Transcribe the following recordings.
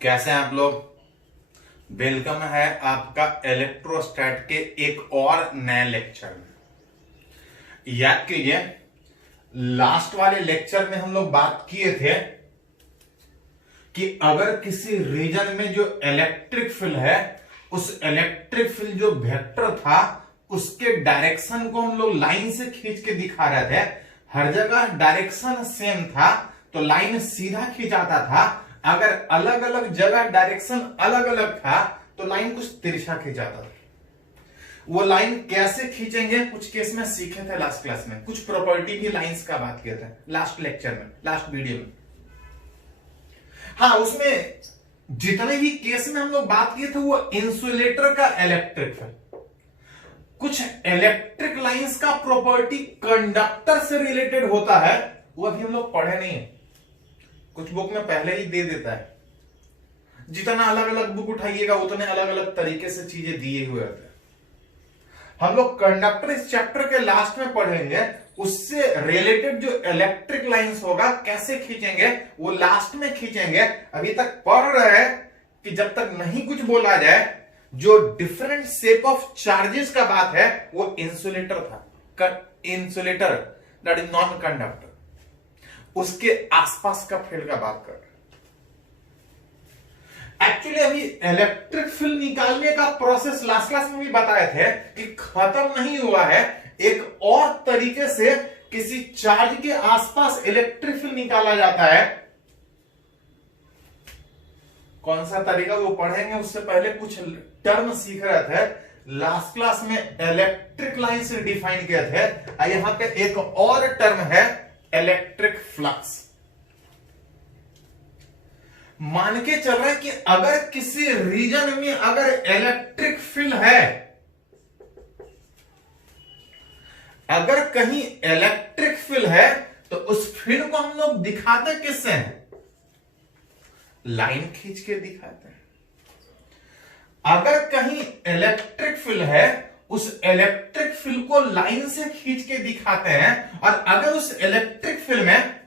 कैसे हैं आप लोग। वेलकम है आपका इलेक्ट्रोस्टैट के एक और नए लेक्चर में। याद कीजिए, लास्ट वाले लेक्चर में हम लोग बात किए थे कि अगर किसी रीजन में जो इलेक्ट्रिक फील्ड है, उस इलेक्ट्रिक फील्ड जो वेक्टर था उसके डायरेक्शन को हम लोग लाइन से खींच के दिखा रहे थे। हर जगह डायरेक्शन सेम था तो लाइन सीधा खींचाता था। अगर अलग अलग जगह डायरेक्शन अलग अलग था तो लाइन कुछ तिरछा खींचाता था। वो लाइन कैसे खींचेंगे कुछ केस में सीखे थे लास्ट क्लास में। कुछ प्रॉपर्टी भी लाइंस का बात किए थे लास्ट लेक्चर में, लास्ट वीडियो में। हाँ, उसमें जितने भी केस में हम लोग बात किए थे वो इंसुलेटर का इलेक्ट्रिक फील्ड, कुछ इलेक्ट्रिक लाइंस का प्रॉपर्टी कंडक्टर से रिलेटेड होता है, वो अभी हम लोग पढ़े नहीं है। कुछ बुक में पहले ही दे देता है। जितना अलग अलग बुक उठाइएगा उतने अलग अलग तरीके से चीजें दिए हुए होते हैं। हम लोग कंडक्टर इस चैप्टर के लास्ट में पढ़ेंगे, उससे रिलेटेड जो इलेक्ट्रिक लाइंस होगा कैसे खींचेंगे वो लास्ट में खींचेंगे। अभी तक पढ़ रहे हैं कि जब तक नहीं कुछ बोला जाए, जो डिफरेंट शेप ऑफ चार्जेस का बात है वो इंसुलेटर था। Insulator that is non conductor, उसके आसपास का फील्ड का बात कर रहे हैं। एक्चुअली अभी इलेक्ट्रिक फील्ड निकालने का प्रोसेस लास्ट क्लास में भी बताए थे कि खत्म नहीं हुआ है। एक और तरीके से किसी चार्ज के आसपास इलेक्ट्रिक फील्ड निकाला जाता है। कौन सा तरीका वो पढ़ेंगे, उससे पहले कुछ टर्म सीख रहे थे। लास्ट क्लास में इलेक्ट्रिक लाइन से डिफाइन किए थे, यहां पे एक और टर्म है इलेक्ट्रिक फ्लक्स। मान के चल रहा है कि अगर किसी रीजन में अगर इलेक्ट्रिक फील्ड है, अगर कहीं इलेक्ट्रिक फील्ड है तो उस फील्ड को हम लोग दिखाते किससे हैं? लाइन खींच के दिखाते हैं। अगर कहीं इलेक्ट्रिक फील्ड है, उस इलेक्ट्रिक फील्ड को लाइन से खींच के दिखाते हैं। और अगर उस इलेक्ट्रिक फील्ड में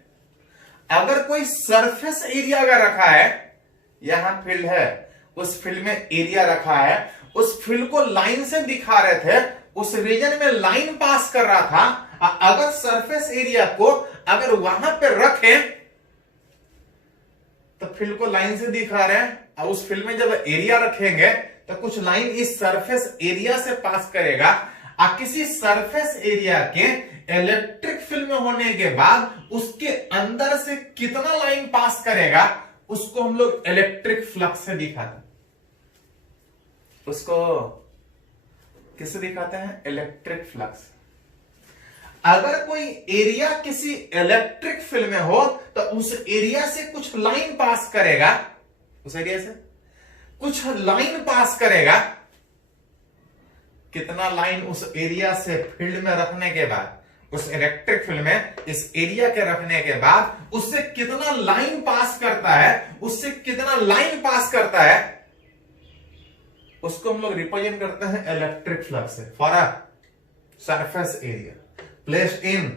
अगर कोई सरफेस एरिया अगर रखा है, यहां फील्ड है, उस फील्ड में एरिया रखा है, उस फील्ड को लाइन से दिखा रहे थे, उस रीजन में लाइन पास कर रहा था। अगर सरफेस एरिया को अगर वहां पे रखें तो फील्ड को लाइन से दिखा रहे हैं, और उस फील्ड में जब एरिया रखेंगे तो कुछ लाइन इस सरफेस एरिया से पास करेगा। किसी सरफेस एरिया के इलेक्ट्रिक फील्ड में होने के बाद उसके अंदर से कितना लाइन पास करेगा उसको हम लोग इलेक्ट्रिक फ्लक्स से दिखाते हैं। उसको किससे दिखाते हैं? Electric flux. अगर कोई एरिया किसी इलेक्ट्रिक फील्ड में हो तो उस एरिया से कुछ लाइन पास करेगा, उस एरिया से कुछ लाइन पास करेगा। कितना लाइन उस एरिया से फील्ड में रखने के बाद, उस इलेक्ट्रिक फील्ड में इस एरिया के रखने के बाद उससे कितना लाइन पास करता है, उससे कितना लाइन पास करता है, उसको हम लोग रिप्रेजेंट करते हैं इलेक्ट्रिक फ्लक्स से। For a surface area placed in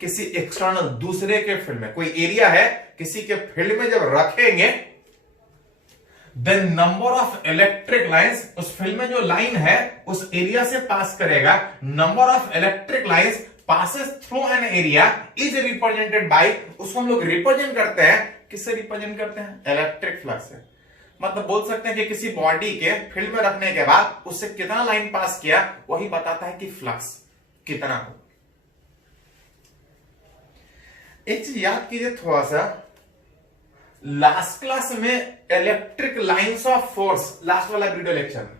किसी एक्सटर्नल दूसरे के फील्ड में, कोई एरिया है किसी के फील्ड में जब रखेंगे, then number of electric lines, उस फील्ड में जो लाइन है उस एरिया से पास करेगा। Number of electric lines passes through an area is represented by, उसको हम लोग रिप्रेजेंट करते हैं, किससे रिप्रेजेंट करते हैं? इलेक्ट्रिक फ्लक्स से। मतलब बोल सकते हैं कि किसी बॉडी के फील्ड में रखने के बाद उससे कितना लाइन पास किया, वही बताता है कि फ्लक्स कितना हो। एक चीज याद कीजिए थोड़ा सा, लास्ट क्लास में electric lines of force, last वाला वीडियो लेक्चर में,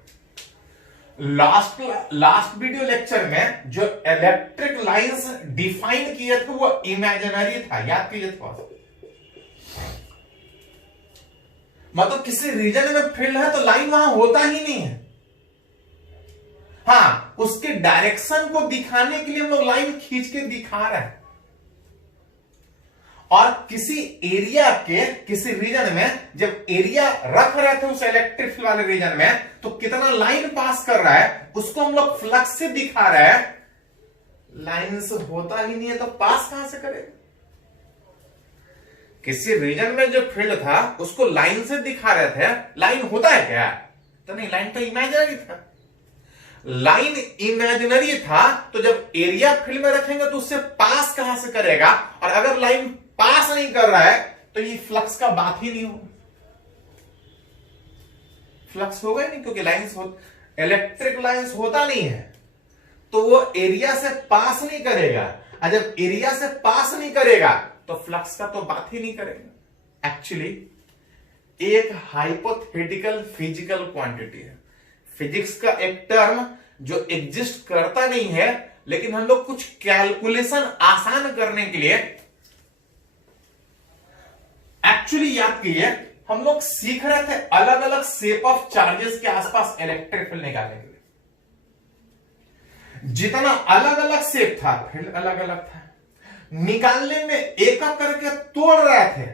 लास्ट वीडियो लेक्चर में जो इलेक्ट्रिक लाइंस डिफाइन किए थे वो इमेजिनरी था। याद कीजिए थोड़ा सा, मतलब किसी रीजन में फील्ड है तो लाइन वहां होता ही नहीं है। हाँ, उसके डायरेक्शन को दिखाने के लिए हम लोग लाइन खींच के दिखा रहे हैं। और किसी एरिया के किसी रीजन में जब एरिया रख रहे थे उस इलेक्ट्रिक फील्ड वाले रीजन में, तो कितना लाइन पास कर रहा है उसको हम लोग फ्लक्स से दिखा रहे हैं। लाइन से होता ही नहीं है तो पास कहां से करेगा? किसी रीजन में जो फील्ड था उसको लाइन से दिखा रहे थे। लाइन होता है क्या? तो नहीं, लाइन तो इमेजिनरी था। लाइन इमेजिनरी था तो जब एरिया फील्ड में रखेंगे तो उससे पास कहां से करेगा? और अगर लाइन पास नहीं कर रहा है तो ये फ्लक्स का बात ही नहीं होगा। फ्लक्स होगा ही नहीं, क्योंकि लाइंस इलेक्ट्रिक लाइंस होता नहीं है तो वो एरिया से पास नहीं करेगा। और जब एरिया से पास नहीं करेगा तो फ्लक्स का तो बात ही नहीं करेगा। एक्चुअली एक हाइपोथेटिकल फिजिकल क्वांटिटी है, फिजिक्स का एक टर्म जो एग्जिस्ट करता नहीं है, लेकिन हम लोग कुछ कैलकुलेशन आसान करने के लिए एक्चुअली याद कीजिए, हम लोग सीख रहे थे अलग अलग शेप ऑफ चार्जेस के आसपास इलेक्ट्रिक फील्ड निकालने के लिए। जितना अलग अलग शेप था फील्ड अलग अलग था, निकालने में एक एक करके तोड़ रहे थे।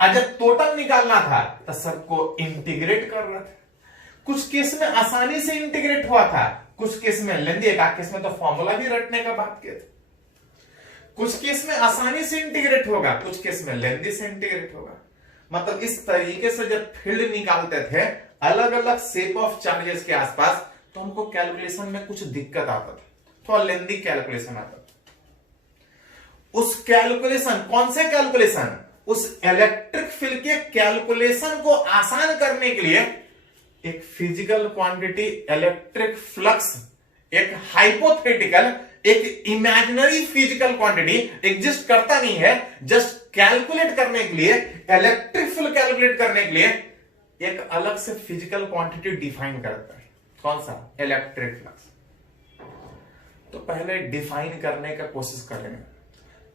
और जब टोटल निकालना था तो सबको इंटीग्रेट कर रहे थे। कुछ केस में आसानी से इंटीग्रेट हुआ था, कुछ केस में लेंदी, एक केस में तो फॉर्मूला भी रटने का बात किया था। कुछ केस में आसानी से इंटीग्रेट होगा, कुछ केस में लेंदी से इंटीग्रेट होगा। मतलब इस तरीके से जब फील्ड निकालते थे अलग अलग शेप ऑफ चार्जेस के आसपास, तो हमको कैलकुलेशन में कुछ दिक्कत आता था, थोड़ा लेंदी कैलकुलेशन आता था। उस कैलकुलेशन, कौन से कैलकुलेशन? उस इलेक्ट्रिक फील्ड के कैलकुलेशन को आसान करने के लिए एक फिजिकल क्वांटिटी इलेक्ट्रिक फ्लक्स, एक हाइपोथेटिकल, एक इमेजिनरी फिजिकल क्वांटिटी एग्जिस्ट करता नहीं है, जस्ट कैलकुलेट करने के लिए, इलेक्ट्रिक फील्ड कैलकुलेट करने के लिए एक अलग से फिजिकल क्वांटिटी डिफाइन करता है। कौन सा? Electric flux. तो पहले डिफाइन करने का कोशिश करेंगे,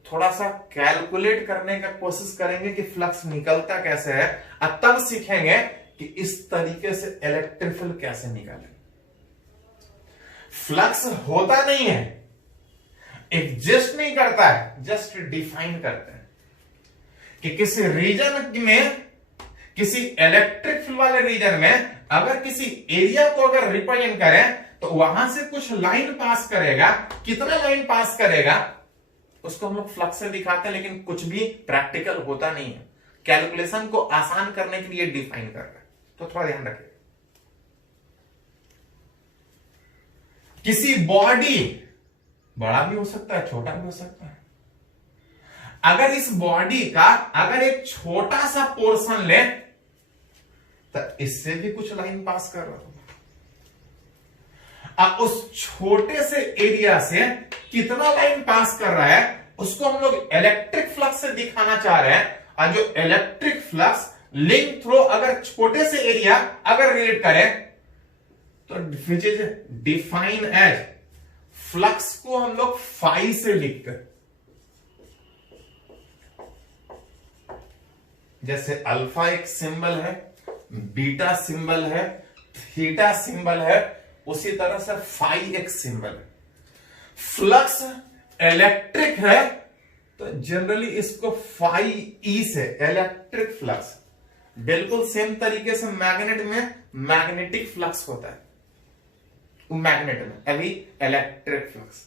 थोड़ा सा कैलकुलेट करने का कोशिश करेंगे कि फ्लक्स निकलता कैसे है, और तब सीखेंगे कि इस तरीके से इलेक्ट्रिक फील्ड कैसे निकालें। फ्लक्स होता नहीं है, एग्जिस्ट नहीं करता है, जस्ट डिफाइन करते हैं कि किसी रीजन में, किसी इलेक्ट्रिक फील्ड वाले रीजन में अगर किसी एरिया को अगर रिप्रेजेंट करें तो वहां से कुछ लाइन पास करेगा। कितना लाइन पास करेगा उसको हम लोग फ्लक्स से दिखाते हैं, लेकिन कुछ भी प्रैक्टिकल होता नहीं है। कैलकुलेशन को आसान करने के लिए डिफाइन कर रहे हैं, तो थोड़ा ध्यान रखिए। किसी बॉडी, बड़ा भी हो सकता है छोटा भी हो सकता है, अगर इस बॉडी का अगर एक छोटा सा पोर्शन ले तो इससे भी कुछ लाइन पास कर रहा होगा। अब उस छोटे से एरिया से कितना लाइन पास कर रहा है उसको हम लोग इलेक्ट्रिक फ्लक्स से दिखाना चाह रहे हैं। और जो इलेक्ट्रिक फ्लक्स लिंक थ्रू अगर छोटे से एरिया अगर रिलेट करें तो which is define as, flux को हम लोग फाई से लिखते हैं। जैसे अल्फा एक सिंबल है, बीटा सिंबल है, थीटा सिंबल है, उसी तरह से फाई एक सिंबल है। फ्लक्स इलेक्ट्रिक है तो जनरली इसको फाई ई से इलेक्ट्रिक फ्लक्स, बिल्कुल सेम तरीके से मैग्नेट में मैग्नेटिक फ्लक्स होता है, मैग्नेट में अभी इलेक्ट्रिक फ्लक्स।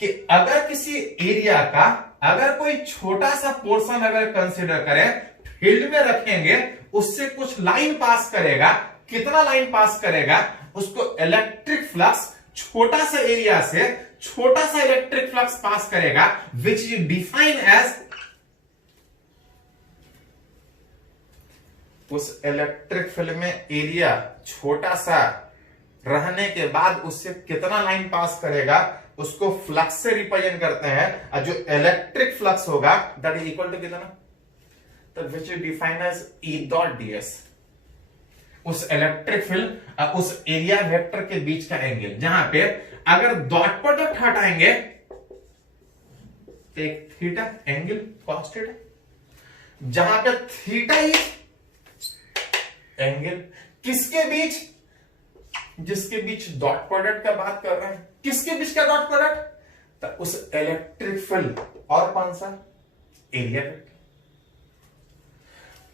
कि अगर किसी एरिया का अगर कोई छोटा सा पोर्शन अगर कंसीडर करें, फील्ड में रखेंगे, उससे कुछ लाइन पास करेगा, कितना लाइन पास करेगा उसको इलेक्ट्रिक फ्लक्स, छोटा सा एरिया से छोटा सा इलेक्ट्रिक फ्लक्स पास करेगा, विच इज डिफाइन एज, उस इलेक्ट्रिक फील्ड में एरिया छोटा सा रहने के बाद उससे कितना लाइन पास करेगा उसको फ्लक्स से रिप्रेजेंट करते हैं। और जो इलेक्ट्रिक फ्लक्स होगा दैट इज इक्वल टू कितना, तो which is defined as E dot DS, उस इलेक्ट्रिक फील्ड और उस एरिया वेक्टर के बीच का एंगल। जहां पे अगर डॉट प्रोडक्ट हटाएंगे तो एक थीटा एंगल कॉस थीटा, जहां पे थीटा इज एंगल किसके बीच, जिसके बीच डॉट प्रोडक्ट का बात कर रहे हैं। किसके बीच का डॉट प्रोडक्ट, तो उस इलेक्ट्रिक फील्ड और कौन सा एरिया वेक्टर।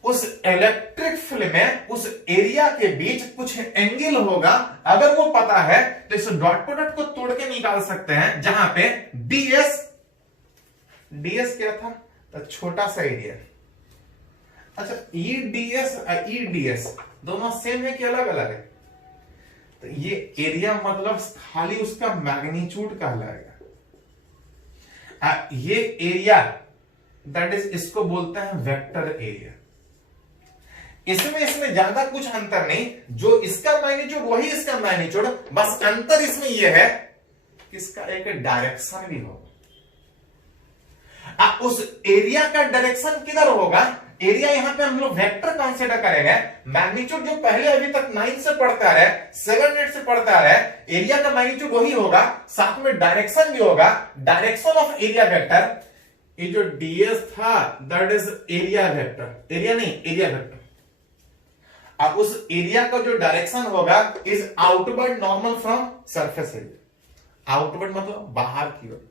उस इलेक्ट्रिक फील्ड में उस एरिया के बीच कुछ एंगल होगा, अगर वो पता है तो इस डॉट प्रोडक्ट को तोड़ के निकाल सकते हैं। जहां पे डीएस, डीएस क्या था, तो छोटा सा एरिया। अच्छा, ईडीएस ईडीएस दोनों सेम है कि अलग अलग है? तो ये एरिया मतलब खाली उसका मैग्नीट्यूड कहलाएगा। ये एरिया दैट इज, इसको बोलते हैं वेक्टर एरिया। इसमें ज्यादा कुछ अंतर नहीं, जो इसका मैग्नीट्यूड वही इसका मैग्नीट्यूड, बस अंतर इसमें यह है कि इसका एक डायरेक्शन भी होगा। उस एरिया का डायरेक्शन किधर होगा? एरिया यहां पे हम लोग वेक्टर कंसीडर करेंगे। मैग्नीट्यूड जो पहले अभी तक 9 से पढ़ता है, 7 8 से पढ़ता है, एरिया का मैग्नीट्यूड वही होगा, साथ में डायरेक्शन भी होगा। डायरेक्शन ऑफ एरिया वेक्टर, ये जो डीएस था that is area vector, area नहीं एरिया वेक्टर। अब उस एरिया का जो डायरेक्शन होगा is outward normal from surface area. Outward मतलब बाहर की ओर।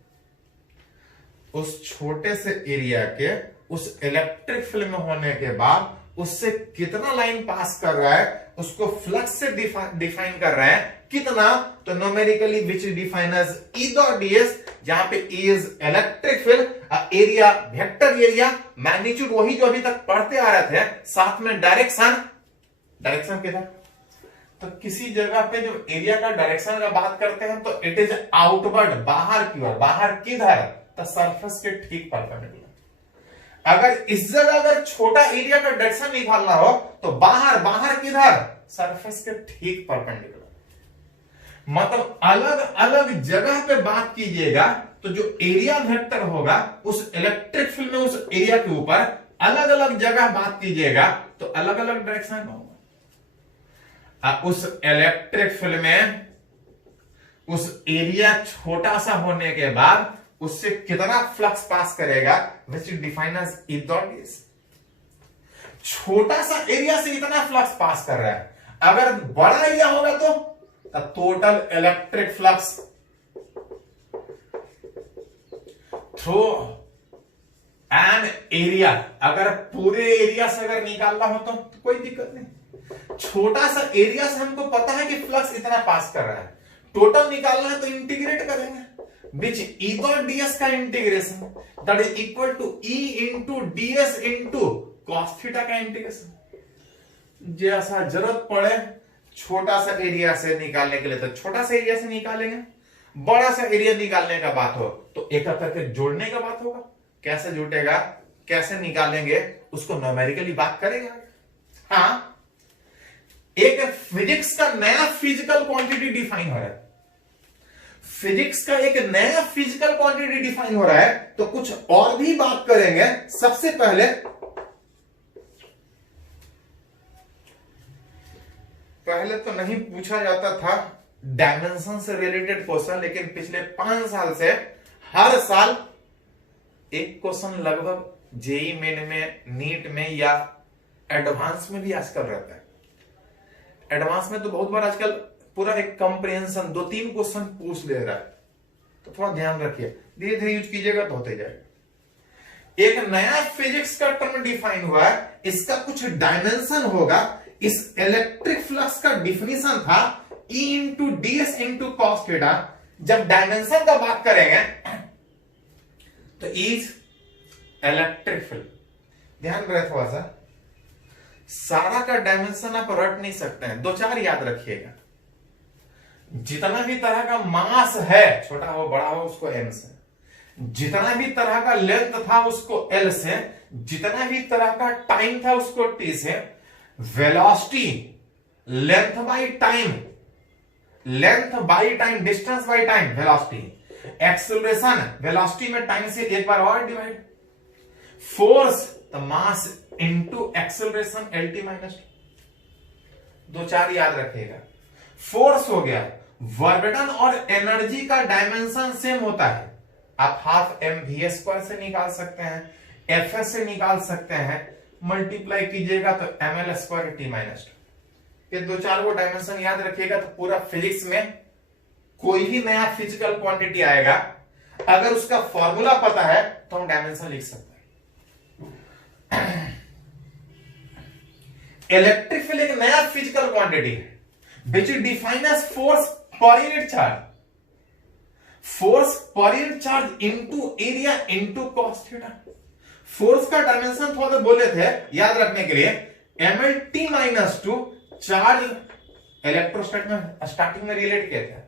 उस छोटे से एरिया के उस इलेक्ट्रिक फील्ड में होने के बाद उससे कितना लाइन पास कर रहा है उसको फ्लक्स से डिफाइन कर रहे हैं। कितना? तो numerically which define as E dot DS, जहां पे E is electric field, area vector area, magnitude वही जो अभी तक पढ़ते आ रहे थे, साथ में डायरेक्शन। डायरेक्शन किधर? तो किसी जगह पे जो एरिया का डायरेक्शन का बात करते हैं तो इट इज आउटवर्ड, बाहर की ओर। बाहर किधर? तो सरफेस के ठीक परपेंडिकुलर। अगर इस जगह अगर छोटा एरिया का डायरेक्शन निकालना हो तो बाहर, बाहर किधर? सरफेस के ठीक परपेंडिकुलर। मतलब अलग अलग जगह पे बात कीजिएगा तो जो एरिया वेक्टर होगा उस इलेक्ट्रिक फील्ड में, उस एरिया के ऊपर अलग अलग जगह बात कीजिएगा तो अलग अलग डायरेक्शन में होगा। उस इलेक्ट्रिक फील्ड में उस एरिया छोटा सा होने के बाद उससे कितना फ्लक्स पास करेगा, which is defined as E dot DS. छोटा सा एरिया से इतना फ्लक्स पास कर रहा है, अगर बड़ा एरिया होगा तो total electric flux through an area. अगर पूरे एरिया से अगर निकालना हो तो कोई दिक्कत नहीं। छोटा सा एरिया से हमको पता है कि फ्लक्स इतना पास कर रहा है, टोटल निकालना है तो इंटीग्रेट करेंगे। विच ई डॉट डीएस का integration that is equal to E into ds into cos theta का इंटीग्रेशन। जैसा जरूरत पड़े छोटा सा एरिया से निकालने के लिए तो छोटा सा एरिया से निकालेंगे, बड़ा सा एरिया निकालने का बात हो तो एक करके जोड़ने का बात होगा। कैसे जुटेगा, कैसे निकालेंगे, उसको न्यूमेरिकली बात करेगा। हाँ, एक फिजिक्स का नया फिजिकल क्वांटिटी डिफाइन हो रहा है। फिजिक्स का एक नया फिजिकल क्वांटिटी डिफाइन हो रहा है तो कुछ और भी बात करेंगे। सबसे पहले तो नहीं पूछा जाता था डायमेंशन से रिलेटेड क्वेश्चन, लेकिन पिछले 5 साल से हर साल एक क्वेश्चन लगभग जेई मेन में, नीट में या एडवांस में भी आजकल रहता है। एडवांस में तो बहुत बार आजकल पूरा एक कंप्रिहेंशन 2-3 क्वेश्चन पूछ ले रहा है, तो थोड़ा ध्यान रखिए, धीरे धीरे यूज कीजिएगा तो होते जाएगा। एक नया फिजिक्स का टर्म डिफाइन हुआ है, इसका कुछ डायमेंशन होगा। इस इलेक्ट्रिक फ्लक्स का डिफिनीशन था E into ds into cos theta. जब डायमेंशन का बात करेंगे तो इज इलेक्ट्रिक फील्ड। ध्यान रहे थोड़ा सा, सारा का डायमेंशन आप रट नहीं सकते हैं, 2-4 याद रखिएगा। जितना भी तरह का मास है, छोटा हो बड़ा हो, उसको m से, जितना भी तरह का लेंथ था उसको l से, जितना भी तरह का टाइम था उसको t से, velocity length by time, length by time, distance by time velocity, acceleration velocity में टाइम से एक बार और divide, force the mass into acceleration LT minus 2-4 याद रखिएगा। फोर्स हो गया, वर्बेटन और एनर्जी का डायमेंशन सेम होता है। आप हाफ mv² से निकाल सकते हैं, fs से निकाल सकते हैं, मल्टीप्लाई कीजिएगा तो ml² t माइनस 2। ये 2-4 वो डायमेंशन याद रखिएगा तो पूरा फिजिक्स में कोई भी नया फिजिकल क्वांटिटी आएगा, अगर उसका फॉर्मूला पता है तो हम डायमेंशन लिख सकते हैं। इलेक्ट्रिक फील्ड एक नया फिजिकल क्वांटिटी है which is defined as force per unit charge, force per unit charge into area into cos theta, force का डायमेंशन थोड़ा सा बोले थे याद रखने के लिए, mlt-2 चार्ज इलेक्ट्रोस्टैट में स्टार्टिंग में रिलेट किया था,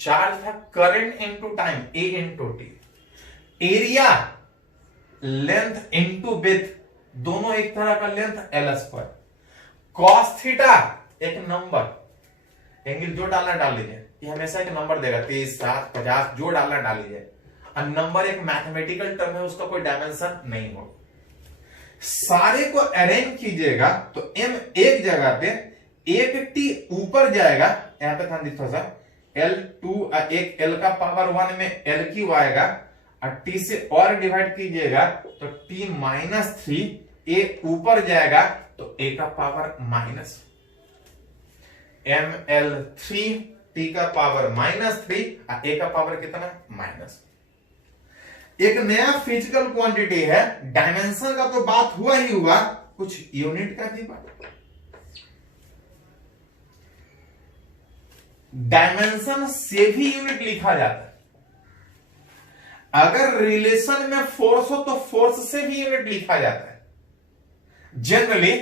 चार्ज था current into time A into T, area length into width, दोनों एक तरह का लेंथ L², cos थीटा एक नंबर, एंगल जो डालना डाल लीजिए, ये हमेशा एक नंबर देगा 30, 60, 50 जो डालना डाल लीजिए, और नंबर एक मैथमेटिकल टर्म है, उसका कोई डायमेंशन नहीं होगा। सारे को अरेंज कीजिएगा तो m एक जगह पे, एक t ऊपर जाएगा, यहां पे ध्यान दीजिए थोड़ा सा, L2 एक L का पावर 1 में L³ आएगा, और t से और डिवाइड कीजिएगा तो t-3 a ऊपर जाएगा तो a का पावर माइनस, ml3 t का पावर -3 और a का पावर कितना माइनस। एक नया फिजिकल क्वांटिटी है, डायमेंशन का तो बात हुआ ही हुआ, कुछ यूनिट का भी बात, डायमेंशन से भी यूनिट लिखा जाता है। अगर रिलेशन में फोर्स हो तो फोर्स से भी यूनिट लिखा जाता है। जनरली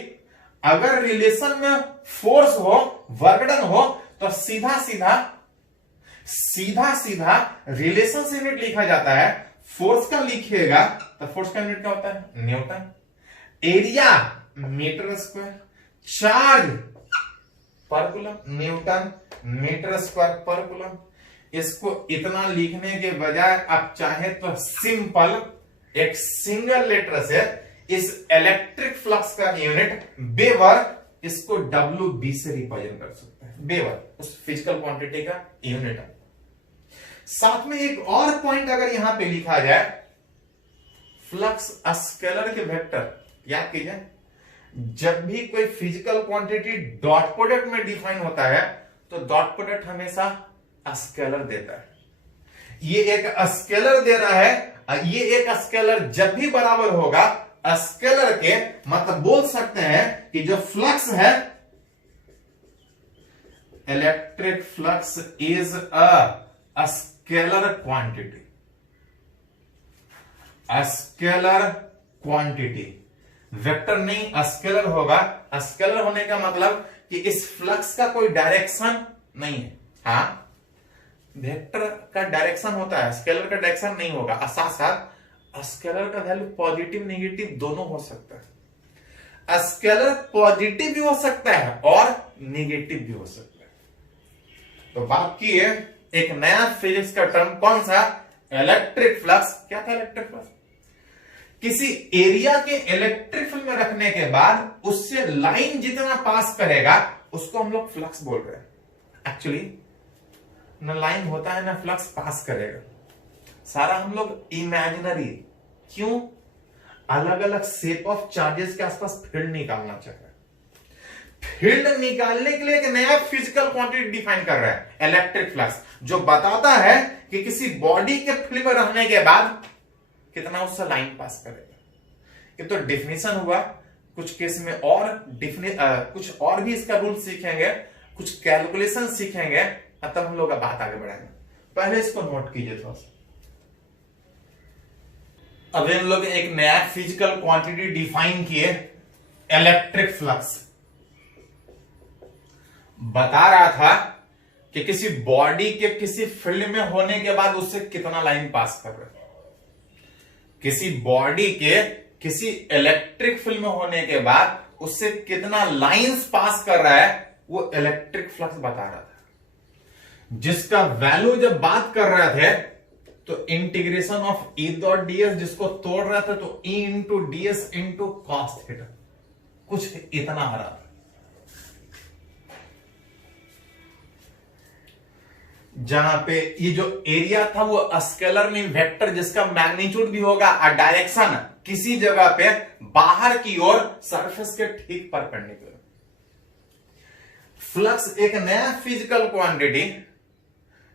अगर रिलेशन में फोर्स हो, वर्कडन हो, तो सीधा सीधा रिलेशन से यूनिट लिखा जाता है। फोर्स का लिखिएगा तो फोर्स का यूनिट क्या होता है? Newton. Area metre square, charge per coulomb, newton metre square per coulomb. इसको इतना लिखने के बजाय आप चाहे तो सिंपल एक सिंगल लेटर से इस इलेक्ट्रिक फ्लक्स का यूनिट वेबर, इसको WB से रिप्रेजेंट कर सकते हैं। वेबर उस फिजिकल क्वांटिटी का यूनिट है। साथ में एक और पॉइंट अगर यहां पे लिखा जाए, फ्लक्स स्केलर के वेक्टर याद कीजिए, जब भी कोई फिजिकल क्वांटिटी डॉट प्रोडक्ट में डिफाइन होता है तो डॉट प्रोडक्ट हमेशा स्केलर देता है। ये एक स्केलर दे रहा है, ये एक स्केलर जब भी बराबर होगा स्केलर के, मतलब बोल सकते हैं कि जो फ्लक्स है, electric flux is a scalar quantity. Scalar quantity, vector नहीं स्केलर होगा। स्केलर होने का मतलब कि इस फ्लक्स का कोई डायरेक्शन नहीं है। हाँ, वेक्टर का डायरेक्शन होता है, स्केलर का डायरेक्शन नहीं होगा। साथ साथ स्केलर का वैल्यू पॉजिटिव नेगेटिव दोनों हो सकता है। स्केलर पॉजिटिव भी हो सकता है और नेगेटिव भी हो सकता है। तो बात की है एक नया फिजिक्स का टर्म, कौन सा? Electric flux. क्या था इलेक्ट्रिक फ्लक्स? किसी एरिया के इलेक्ट्रिक फील्ड में रखने के बाद उससे लाइन जितना पास करेगा उसको हम लोग फ्लक्स बोल रहे हैं। एक्चुअली न लाइन होता है ना फ्लक्स पास करेगा, सारा हम लोग इमेजिनरी। क्यों? अलग अलग शेप ऑफ चार्जेस के आसपास फील्ड निकालना चाह रहा है। फील्ड निकालने के लिए एक नया फिजिकल क्वांटिटी डिफाइन कर रहा है, इलेक्ट्रिक फ्लक्स, जो बताता है कि किसी बॉडी के फील्ड में रहने के बाद कितना उससे लाइन पास करेगा। ये तो डेफिनेशन हुआ। कुछ केस में और कुछ और भी इसका रूल सीखेंगे, कुछ कैलकुलेशन सीखेंगे, तब हम लोग बात आगे बढ़ाएंगे। पहले इसको नोट कीजिए थोड़ा सा। अब हम लोग एक नया फिजिकल क्वांटिटी डिफाइन किए, इलेक्ट्रिक फ्लक्स। बता रहा था कि किसी बॉडी के किसी फील्ड में होने के बाद उससे कितना लाइन पास कर रहा है। किसी बॉडी के किसी इलेक्ट्रिक फील्ड में होने के बाद उससे कितना लाइंस पास कर रहा है, वो इलेक्ट्रिक फ्लक्स बता रहा था। जिसका वैल्यू जब बात कर रहे थे तो integration of E dot ds, जिसको तोड़ रहा था तो E into ds into cos theta, कुछ इतना आ रहा था। जहां पे ये जो एरिया था वो स्केलर नहीं वेक्टर, जिसका मैग्नीट्यूड भी होगा और डायरेक्शन किसी जगह पे बाहर की ओर सरफेस के ठीक परपेंडिकुलर। फ्लक्स एक नया फिजिकल क्वांटिटी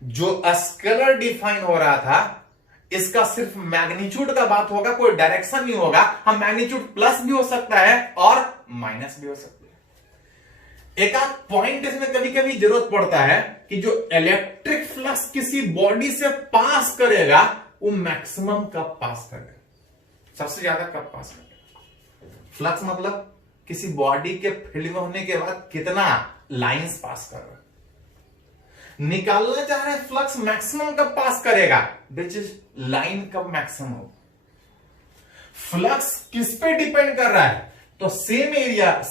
जो स्केलर डिफाइन हो रहा था, इसका सिर्फ मैग्नीट्यूड का बात होगा, कोई डायरेक्शन नहीं होगा। हम मैग्नीट्यूड प्लस भी हो सकता है और माइनस भी हो सकता है। एक आध पॉइंट इसमें कभी कभी जरूरत पड़ता है कि जो इलेक्ट्रिक फ्लक्स किसी बॉडी से पास करेगा वो मैक्सिमम कब पास करेगा। सबसे ज्यादा कब पास करेगा? फ्लक्स मतलब किसी बॉडी के फील्ड में होने के बाद कितना लाइंस पास कर रहा है। निकालना चाह रहे हैं फ्लक्स मैक्सिमम कब पास करेगा, विच इज लाइन कब मैक्सिमम होगा। फ्लक्स किस पे डिपेंड कर रहा है, तो सेम एरिया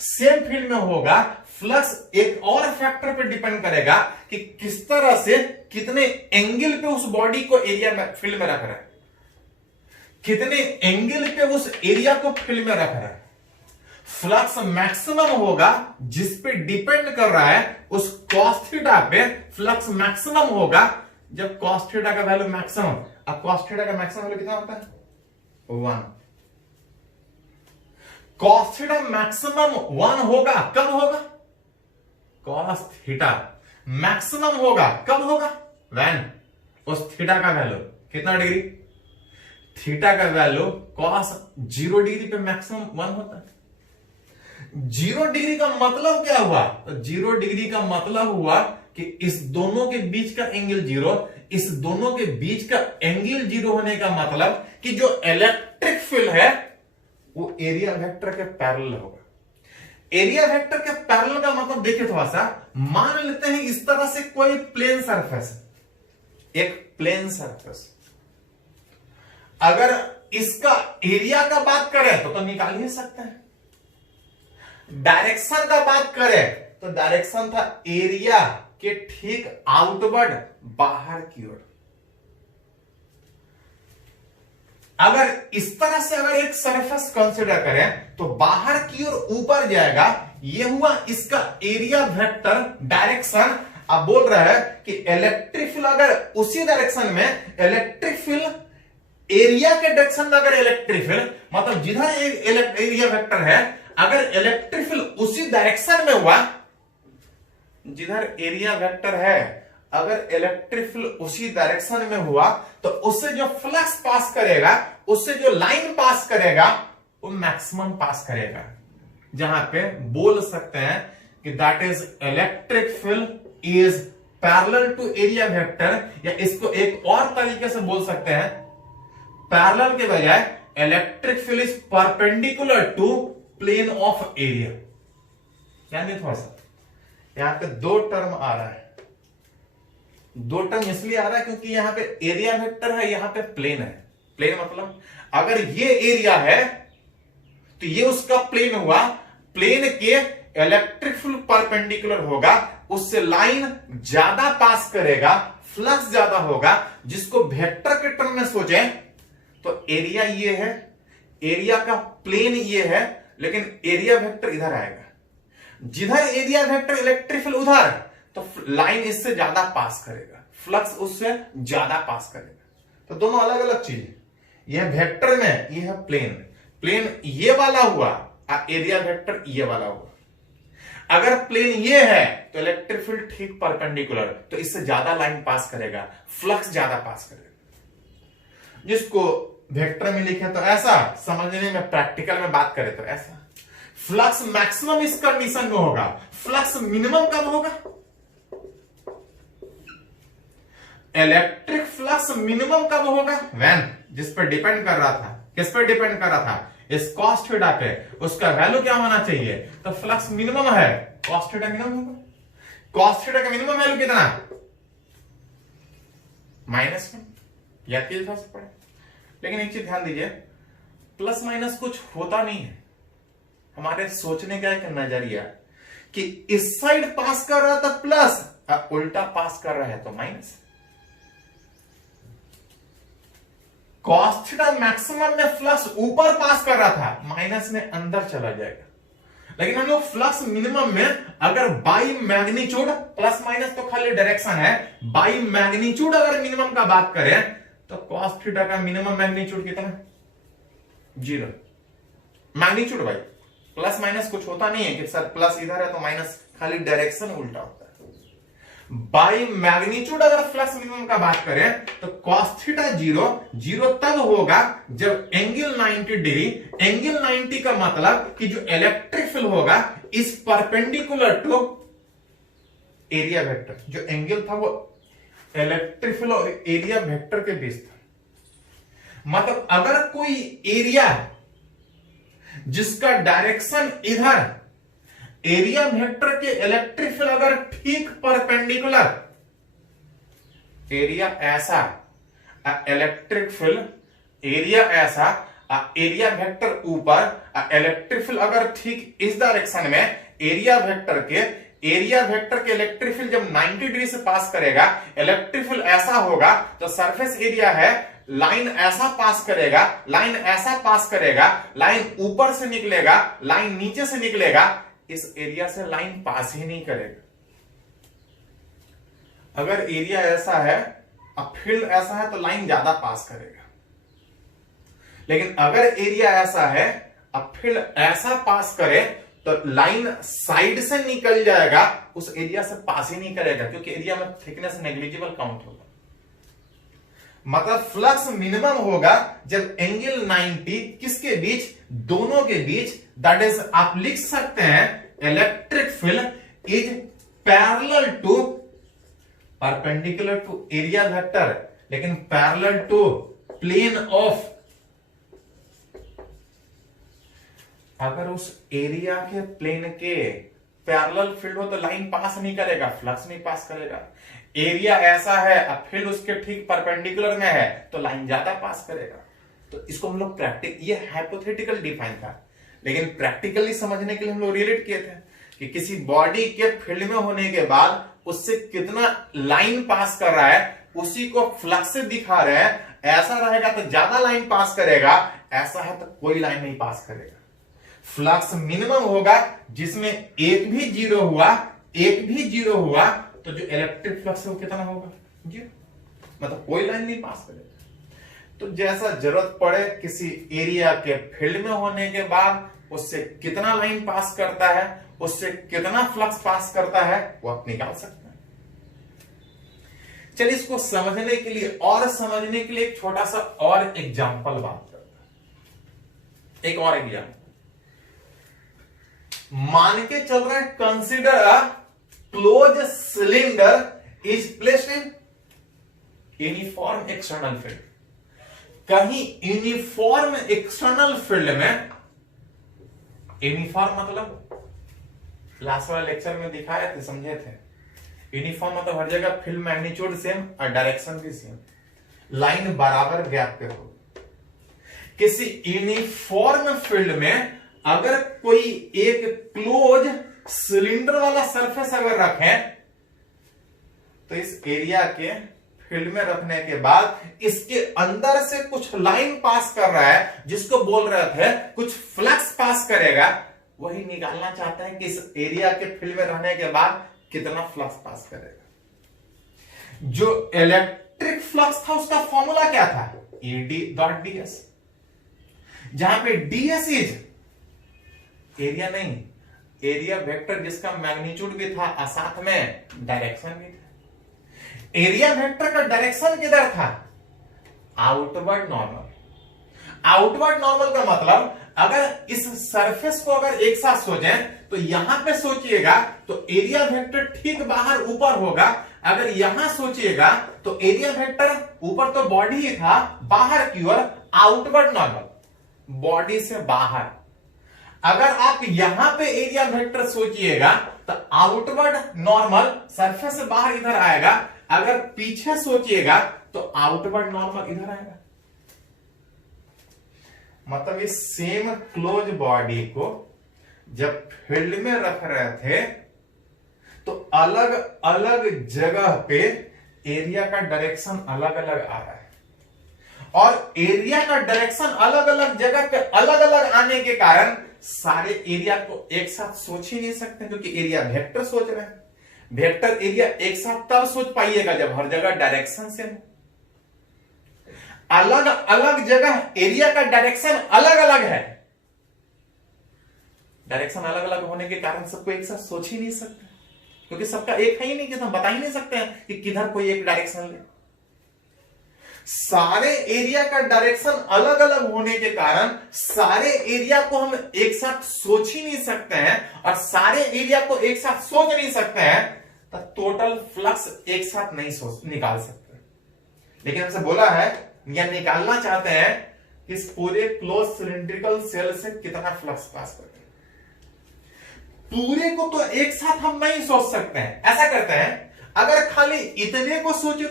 सेम फील्ड में होगा। फ्लक्स एक और फैक्टर पे डिपेंड करेगा कि किस तरह से कितने एंगल पे उस बॉडी को एरिया में फील्ड में रख रहा है, कितने एंगल पे उस एरिया को फील्ड में रख रहा है। फ्लक्स मैक्सिमम होगा जिस पे डिपेंड कर रहा है उस cos थीटा पे फ्लक्स मैक्सिमम होगा जब cos थीटा का वैल्यू मैक्सिमम। अब cos थीटा का मैक्सिमम वैल्यू कितना होता है, 1। cos थीटा मैक्सिमम 1 होगा, कब होगा, cos थीटा मैक्सिमम होगा कब होगा, व्हेन उस थीटा का वैल्यू कितना डिग्री, थीटा का वैल्यू cos 0 डिग्री पे मैक्सिमम 1 होता है। 0 डिग्री का मतलब क्या हुआ, तो 0 डिग्री का मतलब हुआ कि इस दोनों के बीच का एंगल 0, इस दोनों के बीच का एंगल 0 होने का मतलब कि जो इलेक्ट्रिक फील्ड है वो एरिया वेक्टर के पैरेलल होगा। एरिया वेक्टर के पैरेलल का मतलब देखिए थोड़ा सा, मान लेते हैं इस तरह से कोई प्लेन सरफेस, एक प्लेन सरफेस, अगर इसका एरिया का बात करें तो निकाल ही सकते हैं। डायरेक्शन का बात करें तो डायरेक्शन था एरिया के ठीक आउटवर्ड, बाहर की ओर। अगर इस तरह से अगर एक सरफेस कंसीडर करें तो बाहर की ओर ऊपर जाएगा, ये हुआ इसका एरिया वेक्टर डायरेक्शन। अब बोल रहा है कि इलेक्ट्रिक फील्ड अगर उसी डायरेक्शन में, इलेक्ट्रिक फील्ड एरिया के डायरेक्शन में, अगर इलेक्ट्रिक फील्ड मतलब जिधर एरिया वेक्टर है, अगर इलेक्ट्रिक फील्ड उसी डायरेक्शन में हुआ जिधर एरिया वेक्टर है, अगर इलेक्ट्रिक फील्ड उसी डायरेक्शन में हुआ तो उससे जो फ्लक्स पास करेगा, उससे जो लाइन पास करेगा वो मैक्सिमम पास करेगा। जहां पे बोल सकते हैं कि that is electric field is parallel to area vector, या इसको एक और तरीके से बोल सकते हैं, पैरेलल के बजाय electric field is perpendicular to plane of area. यानी थोड़ा सा यहां पे दो टर्म आ रहा है, दो टर्म इसलिए आ रहा है क्योंकि यहां पे एरिया वेक्टर है, यहां पे प्लेन है। प्लेन मतलब अगर ये एरिया है तो ये उसका प्लेन हुआ, प्लेन के इलेक्ट्रिक फील्ड परपेंडिकुलर होगा, उससे लाइन ज्यादा पास करेगा, फ्लक्स ज्यादा होगा। जिसको वेक्टर के टर्म में सोचे तो एरिया ये है, एरिया का प्लेन ये है, लेकिन एरिया वेक्टर इधर आएगा। जिधर एरिया वेक्टर इलेक्ट्रिक फील्ड उधर, तो लाइन इससे ज्यादा पास करेगा, फ्लक्स उससे ज्यादा पास करेगा। तो दोनों अलग अलग चीज है। यह वेक्टर में यह है प्लेन, प्लेन ये वाला हुआ, एरिया वेक्टर ये वाला हुआ। अगर प्लेन ये है तो इलेक्ट्रिक फील्ड ठीक परपेंडिकुलर, तो इससे ज्यादा लाइन पास करेगा, फ्लक्स ज्यादा पास करेगा। जिसको वेक्टर में लिखे तो ऐसा, समझने में प्रैक्टिकल में बात करें तो ऐसा। फ्लक्स मैक्सिमम इस कंडीशन में होगा, फ्लक्स मिनिमम कब होगा, इलेक्ट्रिक फ्लक्स मिनिमम कब होगा, व्हेन जिस पर डिपेंड कर रहा था, किस पर डिपेंड कर रहा था, इस cos थीटा पे, उसका वैल्यू क्या होना चाहिए, तो फ्लक्स मिनिमम है, cos थीटा मिनिमम होगा। cos थीटा का मिनिमम वैल्यू कितना, -1, याद कीजिए था पड़े। लेकिन एक चीज ध्यान दीजिए, प्लस माइनस कुछ होता नहीं है। हमारे सोचने का एक नजरिया कि इस साइड पास कर रहा था प्लस, उल्टा पास कर रहा है तो माइनस। cos थीटा मैक्सिमम में फ्लक्स ऊपर पास कर रहा था, माइनस में अंदर चला जाएगा। लेकिन हम लोग फ्लक्स मिनिमम में अगर बाई मैग्नीट्यूड, प्लस माइनस तो खाली डायरेक्शन है, बाई मैग्नीट्यूड अगर मिनिमम का बात करें तो cos थीटा का मिनिमम मैग्नीट्यूड कितना, 0। मैग्नीट्यूड भाई, प्लस माइनस कुछ होता नहीं है कि सर प्लस इधर है तो माइनस, खाली डायरेक्शन उल्टा होता है। बाई मैग्नीट्यूड अगर फ्लक्स मिनिमम का बात करें तो cos थीटा 0 तब होगा जब एंगल 90 डिग्री, एंगल 90 का मतलब कि जो इलेक्ट्रिक फील्ड होगा इस परपेंडिकुलर टू एरिया वेक्टर। जो एंगल था वो इलेक्ट्रिक फील्ड और एरिया वेक्टर के बीच था। मतलब अगर कोई एरिया है जिसका डायरेक्शन इधर, एरिया वेक्टर के इलेक्ट्रिक फील्ड अगर ठीक परपेंडिकुलर, एरिया ऐसा, इलेक्ट्रिक फील्ड एरिया ऐसा, एरिया वेक्टर ऊपर, इलेक्ट्रिक फील्ड अगर ठीक इस डायरेक्शन में, एरिया वेक्टर के इलेक्ट्रिक फील्ड जब 90 डिग्री से पास करेगा, इलेक्ट्रिक फील्ड ऐसा होगा तो सरफेस एरिया है, लाइन ऐसा पास करेगा, लाइन ऐसा पास करेगा, लाइन ऊपर से निकलेगा, लाइन नीचे से निकलेगा, इस एरिया से लाइन पास ही नहीं करेगा। अगर एरिया ऐसा है अब फील्ड ऐसा है तो लाइन ज्यादा पास करेगा, लेकिन अगर एरिया ऐसा है अब फील्ड ऐसा पास करे तो लाइन साइड से निकल जाएगा, उस एरिया से पास ही नहीं करेगा, क्योंकि एरिया में थिकनेस नेग्लिजिबल काउंट होगा। मतलब फ्लक्स मिनिमम होगा जब एंगल 90 किसके बीच, दोनों के बीच, दैट इज आप लिख सकते हैं electric field is parallel to, perpendicular to area vector, लेकिन पैरेलल टू प्लेन ऑफ। अगर उस एरिया के प्लेन के पैरेलल फील्ड हो तो लाइन पास नहीं करेगा, फ्लक्स नहीं पास करेगा। एरिया ऐसा है अब फील्ड उसके ठीक परपेंडिकुलर में है तो लाइन ज्यादा पास करेगा। तो इसको हम लोग ये हाइपोथेटिकल डिफाइन था, लेकिन प्रैक्टिकली समझने के लिए हम लोग रिलेट किए थे कि किसी बॉडी के फील्ड में होने के बाद उससे कितना लाइन पास कर रहा है, उसी को फ्लक्स से दिखा रहे हैं। ऐसा रहेगा तो ज्यादा लाइन पास करेगा, ऐसा है तो कोई लाइन नहीं पास करेगा। फ्लक्स मिनिमम होगा जिसमें एक भी जीरो हुआ तो जो इलेक्ट्रिक फ्लक्स है वो कितना होगा, जीरो, मतलब कोई लाइन नहीं पास करेगा। तो जैसा जरूरत पड़े किसी एरिया के फील्ड में होने के बाद उससे कितना लाइन पास करता है, उससे कितना फ्लक्स पास करता है, वो आप निकाल सकते हैं। चलिए इसको समझने के लिए एक छोटा सा और एग्जांपल बात करते हैं। एक और एग्जांपल मान के चल रहा है, consider a close cylinder is placed in uniform external field. कहीं यूनिफॉर्म एक्सटर्नल फील्ड में, यूनिफॉर्म मतलब लास्ट वाले लेक्चर में दिखाए थे, समझे थे। यूनिफॉर्म मतलब हर जगह फील्ड मैग्नीट्यूड सेम और डायरेक्शन भी सेम, लाइन बराबर गैप पे हो। किसी यूनिफॉर्म फील्ड में अगर कोई एक क्लोज सिलेंडर वाला सरफेस अगर रखें तो इस एरिया के फील्ड में रखने के बाद इसके अंदर से कुछ लाइन पास कर रहा है, जिसको बोल रहे थे कुछ फ्लक्स पास करेगा, वही निकालना चाहते हैं कि इस एरिया के फील्ड में रहने के बाद कितना फ्लक्स पास करेगा। जो इलेक्ट्रिक फ्लक्स था उसका फॉर्मूला क्या था, ed.ds, जहां पे ds इज एरिया नहीं, एरिया वेक्टर जिसका मैग्नीट्यूड भी था और साथ में डायरेक्शन भी था। एरिया वेक्टर का डायरेक्शन किधर था, आउटवर्ड नॉर्मल। आउटवर्ड नॉर्मल का मतलब अगर इस सरफेस को अगर एक साथ सोचें तो यहां पे सोचिएगा तो एरिया वेक्टर ठीक बाहर ऊपर होगा। अगर यहां सोचिएगा तो एरिया वेक्टर ऊपर तो बॉडी ही था, बाहर की ओर आउटवर्ड नॉर्मल, बॉडी से बाहर। अगर आप यहां पे एरिया वेक्टर सोचिएगा तो आउटवर्ड नॉर्मल सरफेस से बाहर इधर आएगा। अगर पीछे सोचिएगा तो आउटवर्ड नॉर्मल इधर आएगा। मतलब इस सेम क्लोज बॉडी को जब फील्ड में रख रहे थे तो अलग अलग जगह पे एरिया का डायरेक्शन अलग अलग आ रहा है, और एरिया का डायरेक्शन अलग अलग जगह पे अलग अलग आने के कारण सारे एरिया को एक साथ सोच ही नहीं सकते, क्योंकि एरिया वेक्टर सोच रहे हैं। वेक्टर एरिया एक साथ तब सोच पाइएगा जब हर जगह डायरेक्शन से हो। अलग अलग जगह एरिया का डायरेक्शन अलग अलग है, डायरेक्शन अलग अलग होने के कारण सबको एक साथ सोच ही नहीं सकते, क्योंकि सबका एक है ही नहीं कि हम बता ही नहीं सकते हैं कि किधर कोई एक डायरेक्शन ले। सारे एरिया का डायरेक्शन अलग अलग होने के कारण सारे एरिया को हम एक साथ सोच ही नहीं सकते हैं, और सारे एरिया को एक साथ सोच नहीं सकते हैं तो टोटल फ्लक्स एक साथ नहीं सोच निकाल सकते। लेकिन हमसे बोला है या निकालना चाहते हैं कि इस पूरे क्लोज सिलिंड्रिकल सेल से कितना फ्लक्स पास करें। पूरे को तो एक साथ हम नहीं सोच सकते हैं, ऐसा करते हैं अगर खाली इतने को सोचे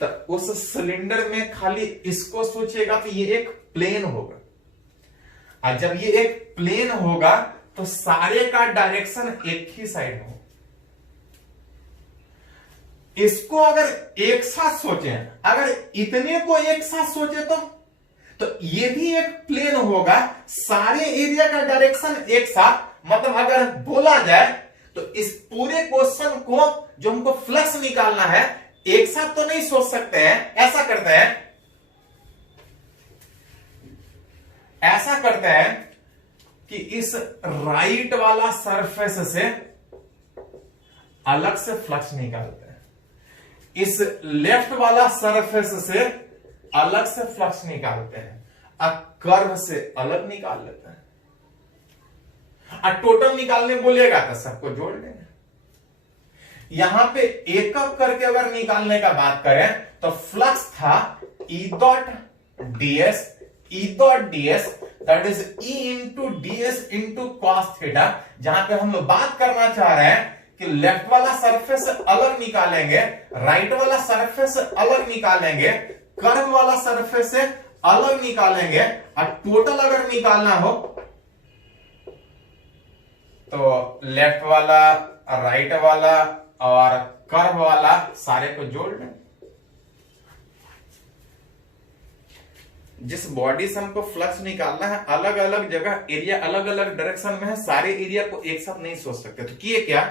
तो उस सिलेंडर में खाली इसको सोचिएगा तो ये एक प्लेन होगा, और जब ये एक प्लेन होगा तो सारे का डायरेक्शन एक ही साइड होगा। इसको अगर एक साथ सोचें, अगर इतने को एक साथ सोचे तो ये भी एक प्लेन होगा, सारे एरिया का डायरेक्शन एक साथ। मतलब अगर बोला जाए तो इस पूरे क्वेश्चन को जो हमको फ्लक्स निकालना है एक साथ तो नहीं सोच सकते हैं, ऐसा करते हैं कि इस राइट वाला सरफेस से अलग से फ्लक्स निकालते हैं, इस लेफ्ट वाला सरफेस से अलग से फ्लक्स निकालते हैं, और कर्व से अलग निकाल लेते हैं। और टोटल निकालने बोलेगा तो सबको जोड़ लेंगे। यहां पे एक एक करके अगर निकालने का बात करें तो फ्लक्स था ई dot DS, that is E into ds into cos theta. जहां पे हम लोग बात करना चाह रहे हैं कि लेफ्ट वाला सरफेस अलग निकालेंगे, राइट वाला सरफेस अलग निकालेंगे, कर्व वाला सरफेस से अलग निकालेंगे, और टोटल अगर निकालना हो तो लेफ्ट वाला, राइट वाला और कर्व वाला सारे को जोड़ लें। जिस बॉडी से हमको फ्लक्स निकालना है अलग अलग जगह एरिया अलग अलग डायरेक्शन में है, सारे एरिया को एक साथ नहीं सोच सकते। तो किए क्या,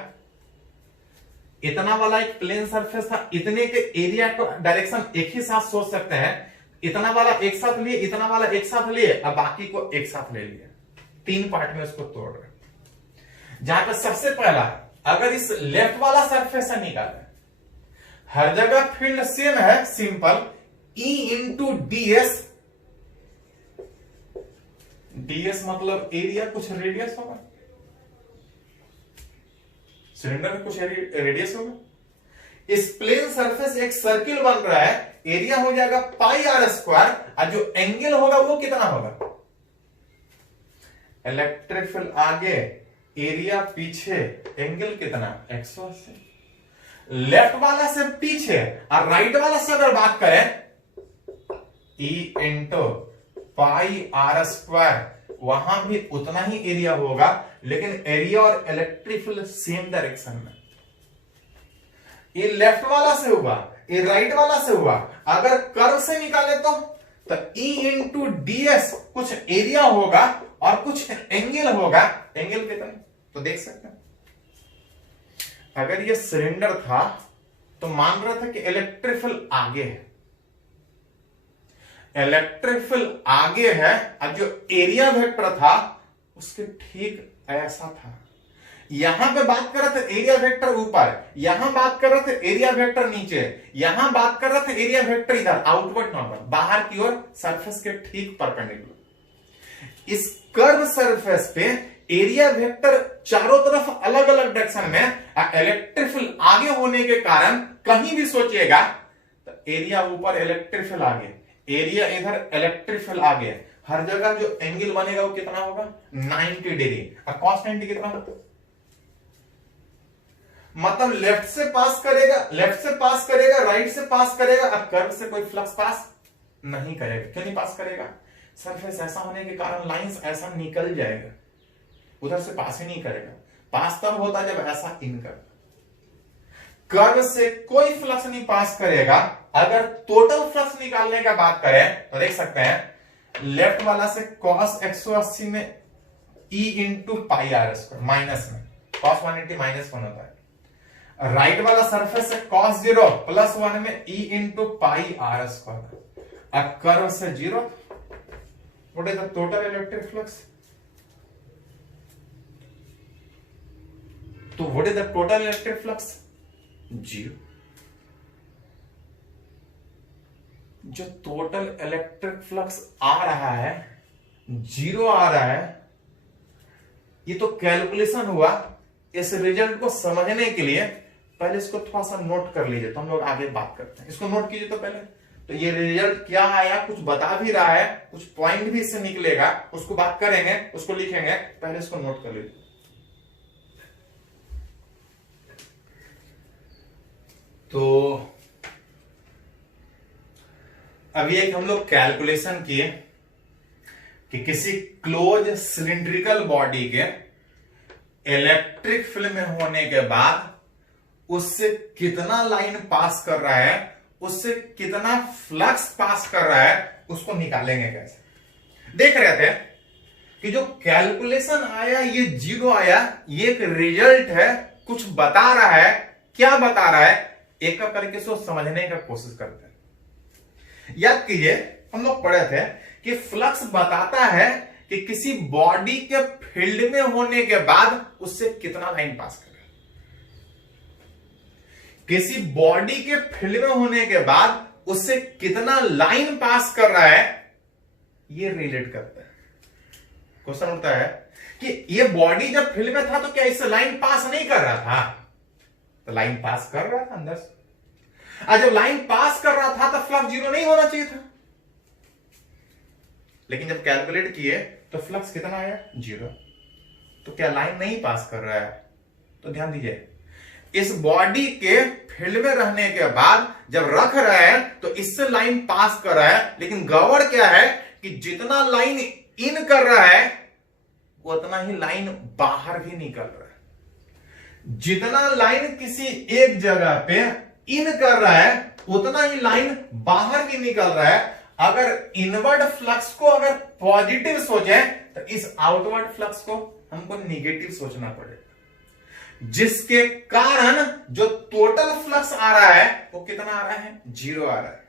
इतना वाला एक प्लेन सरफेस था, इतने के एरिया को डायरेक्शन एक ही साथ सोच सकते हैं। इतना वाला एक साथ लिए, इतना वाला एक साथ लिए, अब बाकी को एक साथ ले लिया, 3 पार्ट में उसको तोड़ रहे। जहां पर सबसे पहला अगर इस लेफ्ट वाला सरफेस से निकाले, हर जगह फील्ड सेम है, simple E into DS, DS मतलब एरिया कुछ रेडियस होगा, सिलेंडर में कुछ रेडियस होगा। इस प्लेन सरफेस एक सर्किल बन रहा है, एरिया हो जाएगा पाई आर स्क्वायर, और जो एंगल होगा वो कितना होगा, इलेक्ट्रिक फील्ड आगे, एरिया पीछे, एंगल कितना 180। लेफ्ट वाला से पीछे और राइट वाला से अगर बात करें E into pi are square, वहां भी उतना ही एरिया होगा, लेकिन एरिया और इलेक्ट्रिक फील्ड सेम डायरेक्शन में। ये लेफ्ट वाला से हुआ, ये राइट वाला से हुआ। अगर कर्व से निकाले तो E इंटू डीएस कुछ एरिया होगा और कुछ एंगल होगा, एंगल कितना तो देख सकते हैं। अगर ये सिलेंडर था तो मान रहा था कि इलेक्ट्रिक फील्ड आगे है, इलेक्ट्रिक फील्ड आगे है, और जो एरिया वेक्टर था उसके ठीक ऐसा था। यहां पे बात कर रहे थे एरिया वेक्टर ऊपर, यहां बात कर रहे थे एरिया वेक्टर नीचे, यहां बात कर रहे थे एरिया वेक्टर इधर आउटवर्ड नॉर्मल, बाहर की ओर सरफेस के ठीक परपेंडिकुलर। इस कर्व सरफेस पे एरिया वेक्टर चारों तरफ अलग अलग डायरेक्शन में, इलेक्ट्रिक फील्ड आगे होने के कारण कहीं भी सोचिएगा तो एरिया ऊपर इलेक्ट्रिक फील्ड आगे, एरिया इधर इलेक्ट्रिक फील्ड आगे, हर जगह जो एंगल बनेगा वो कितना होगा 90 डिग्री, और कॉस 90 कितना होगा, मतलब लेफ्ट से पास करेगा, राइट से पास करेगा, और कर्व से कोई फ्लक्स पास नहीं करेगा। क्यों नहीं पास करेगा, सरफेस ऐसा होने के कारण लाइंस ऐसा निकल जाएगा, उधर से पास ही नहीं करेगा। पास तब होता जब ऐसा इन कर, कर्व से कोई फ्लक्स नहीं पास करेगा। अगर टोटल फ्लक्स निकालने का बात करें तो देख सकते हैं लेफ्ट वाला से cos 180 में E into pi are square, minus में cos 180 -1 होता है। राइट वाला सरफेस से cos 0 प्लस 1 में E into pi are square, और कर्व से 0। What is the total electric flux, तो what is the total electric flux 0। जो टोटल इलेक्ट्रिक फ्लक्स आ रहा है 0 आ रहा है, ये तो कैलकुलेशन हुआ। इस रिजल्ट को समझने के लिए पहले इसको थोड़ा सा नोट कर लीजिए, तो हम लोग आगे बात करते हैं। इसको नोट कीजिए तो पहले। तो ये रिजल्ट क्या आया, कुछ बता भी रहा है, कुछ पॉइंट भी इससे निकलेगा, उसको बात करेंगे, उसको लिखेंगे। पहले इसको नोट कर लीजिए। तो अभी एक हम लोग कैलकुलेशन किए कि किसी क्लोज सिलिंड्रिकल बॉडी के इलेक्ट्रिक फील्ड में होने के बाद उससे कितना लाइन पास कर रहा है, उससे कितना फ्लक्स पास कर रहा है, उसको निकालेंगे कैसे। देख रहे थे कि जो कैलकुलेशन आया ये 0 आया, ये एक रिजल्ट है, कुछ बता रहा है। क्या बता रहा है, एक एक करके इसको समझने का कोशिश करते हैं। याद कीजिए हम लोग पढ़े थे कि फ्लक्स बताता है कि किसी बॉडी के फील्ड में होने के बाद उससे कितना लाइन पास कर रहा है। किसी बॉडी के फील्ड में होने के बाद उससे कितना लाइन पास कर रहा है, ये रिलेट करता है। क्वेश्चन उठता है कि ये बॉडी जब फील्ड में था तो क्या इससे लाइन पास नहीं कर रहा था? तो लाइन पास कर रहा था अंदर से। जब लाइन पास कर रहा था तो फ्लक्स 0 नहीं होना चाहिए था, लेकिन जब कैलकुलेट किए तो फ्लक्स कितना आया, 0। तो क्या लाइन नहीं पास कर रहा है? तो ध्यान दीजिए, इस बॉडी के फील्ड में रहने के बाद जब रख रहा है तो इससे लाइन पास कर रहा है, लेकिन गड़बड़ क्या है कि जितना लाइन इन कर रहा है उतना ही लाइन बाहर भी निकल रहा है। जितना लाइन किसी एक जगह पे इन कर रहा है उतना ही लाइन बाहर भी निकल रहा है। अगर इनवर्ड फ्लक्स को अगर पॉजिटिव सोचे तो इस आउटवर्ड फ्लक्स को हमको निगेटिव सोचना पड़ेगा, जिसके कारण जो टोटल फ्लक्स आ रहा है वो कितना आ रहा है, 0 आ रहा है।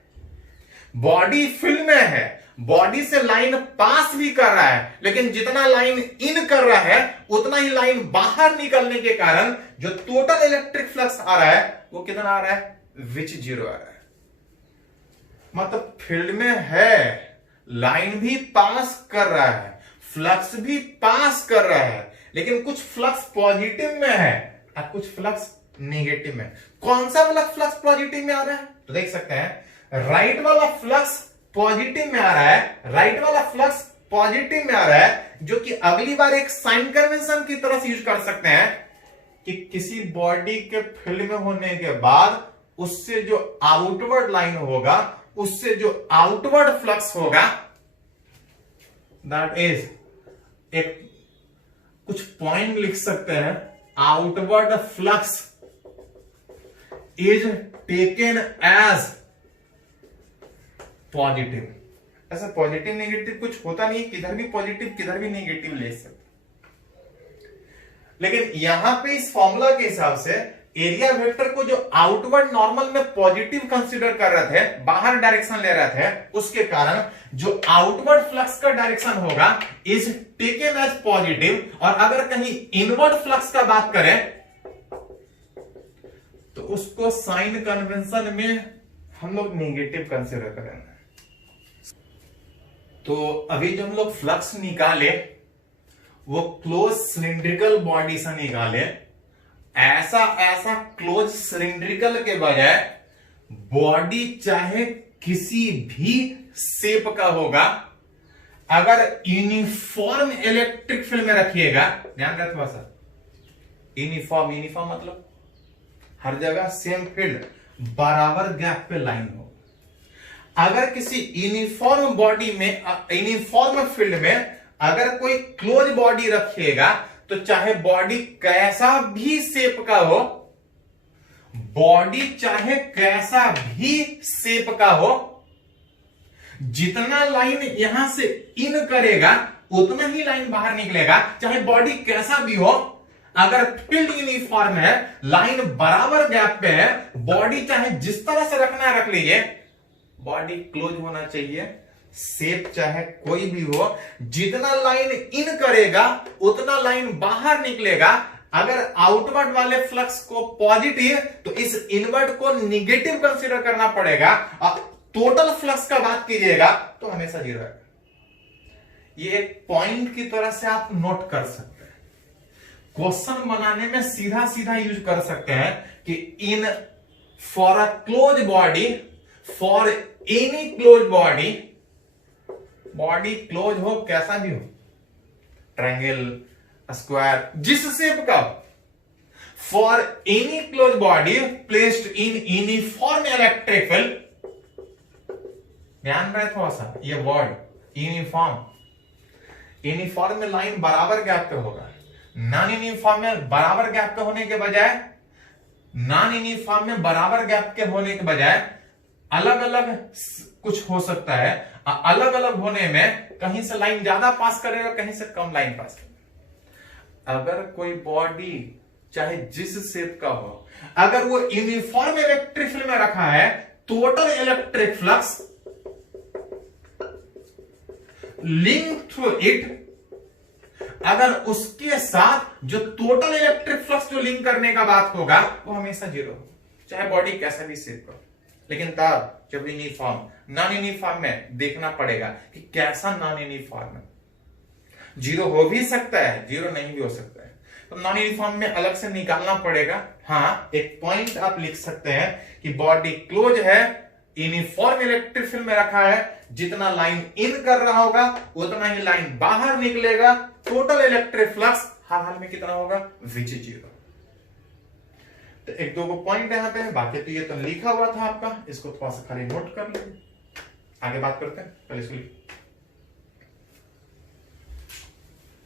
बॉडी फील्ड में है, बॉडी से लाइन पास भी कर रहा है, लेकिन जितना लाइन इन कर रहा है उतना ही लाइन बाहर निकलने के कारण जो टोटल इलेक्ट्रिक फ्लक्स आ रहा है वो कितना आ रहा है, विच 0 आ रहा है। मतलब फील्ड में है, लाइन भी पास कर रहा है, फ्लक्स भी पास कर रहा है, लेकिन कुछ फ्लक्स पॉजिटिव में है और कुछ फ्लक्स नेगेटिव में। कौन सा वाला फ्लक्स पॉजिटिव में आ रहा है? तो देख सकते हैं राइट वाला फ्लक्स पॉजिटिव में आ रहा है, राइट वाला फ्लक्स पॉजिटिव में आ रहा है, जो कि अगली बार एक साइन कन्वेंशन की तरह से यूज कर सकते हैं कि किसी बॉडी के फील्ड में होने के बाद उससे जो आउटवर्ड लाइन होगा, उससे जो आउटवर्ड फ्लक्स होगा, दैट इज एक कुछ पॉइंट लिख सकते हैं, outward flux is taken as positive. ऐसा पॉजिटिव नेगेटिव कुछ होता नहीं, किधर भी पॉजिटिव किधर भी नेगेटिव ले सकते। लेकिन यहां पे इस फॉर्मूला के हिसाब से एरिया वेक्टर को जो आउटवर्ड नॉर्मल में पॉजिटिव कंसीडर कर रहे थे, बाहर डायरेक्शन ले रहे थे, उसके कारण जो आउटवर्ड फ्लक्स का डायरेक्शन होगा इज टेकन एज पॉजिटिव। और अगर कहीं इनवर्ड फ्लक्स का बात करें तो उसको साइन कन्वेंशन में हम लोग नेगेटिव कंसीडर करेंगे। तो अभी जो हम लोग फ्लक्स निकाले वो क्लोज सिलिंड्रिकल बॉडी से निकाले। ऐसा क्लोज सिलिंड्रिकल के बजाय बॉडी चाहे किसी भी शेप का होगा, अगर यूनिफॉर्म इलेक्ट्रिक फील्ड में रखिएगा, ध्यान रखिए थोड़ा सा, यूनिफॉर्म मतलब हर जगह सेम फील्ड, बराबर गैप पे लाइन हो। अगर किसी यूनिफॉर्म बॉडी में, यूनिफॉर्म फील्ड में अगर कोई क्लोज बॉडी रखिएगा तो चाहे बॉडी कैसा भी शेप का हो, बॉडी चाहे कैसा भी शेप का हो, जितना लाइन यहां से इन करेगा उतना ही लाइन बाहर निकलेगा, चाहे बॉडी कैसा भी हो। अगर फील्ड यूनिफॉर्म है, लाइन बराबर गैप पे है, बॉडी चाहे जिस तरह से रखना है रख लीजिए, बॉडी क्लोज होना चाहिए, शेप चाहे कोई भी हो। जितना लाइन इन करेगा उतना लाइन बाहर निकलेगा। अगर आउटवर्ड वाले फ्लक्स को पॉजिटिव तो इस इनवर्ड को निगेटिव कंसीडर करना पड़ेगा, और टोटल फ्लक्स का बात कीजिएगा तो हमेशा 0 है। ये एक पॉइंट की तरह से आप नोट कर सकते हैं। क्वेश्चन बनाने में सीधा सीधा यूज कर सकते हैं कि in for a close body, for any close body, body close हो कैसा भी हो, ट्रायंगल, स्क्वायर, जिस शेप का, for any close body placed in uniform electric field, ध्यान रहे थोड़ा सा ये वर्ड यूनिफॉर्म, यूनिफॉर्म में लाइन बराबर गैप पे होगा, नॉन यूनिफॉर्म में बराबर गैप पे होने के बजाय, नॉन यूनिफॉर्म में बराबर गैप के होने के बजाय अलग अलग कुछ हो सकता है, अलग अलग होने में कहीं से लाइन ज्यादा पास करेगा, कहीं से कम लाइन पास करेगा। अगर कोई बॉडी चाहे जिस शेप का हो, अगर वो यूनिफॉर्म इलेक्ट्रिक फील्ड में रखा है, total electric flux link through it, अगर उसके साथ जो टोटल इलेक्ट्रिक फ्लक्स जो लिंक करने का बात होगा वो हमेशा जीरो, चाहे बॉडी कैसा भी शेप का। लेकिन तब जब यूनिफॉर्म, नॉन यूनिफॉर्म में देखना पड़ेगा कि कैसा नॉन यूनिफॉर्म है, जीरो हो भी सकता है, जीरो नहीं भी हो सकता है, तो नॉन यूनिफॉर्म में अलग से निकालना पड़ेगा। हाँ, एक पॉइंट आप लिख सकते हैं कि बॉडी क्लोज है, यूनिफॉर्म इलेक्ट्रिक फील्ड में रखा है, जितना लाइन इन कर रहा होगा उतना ही लाइन बाहर निकलेगा, टोटल इलेक्ट्रिक फ्लक्स हर हाल में कितना होगा, विच इज जीरो। तो एक दो पॉइंट यहां पे है, बाकी तो ये तो लिखा हुआ था आपका, इसको थोड़ा सा खाली नोट कर लीजिए। आगे बात करते हैं, पहले इसको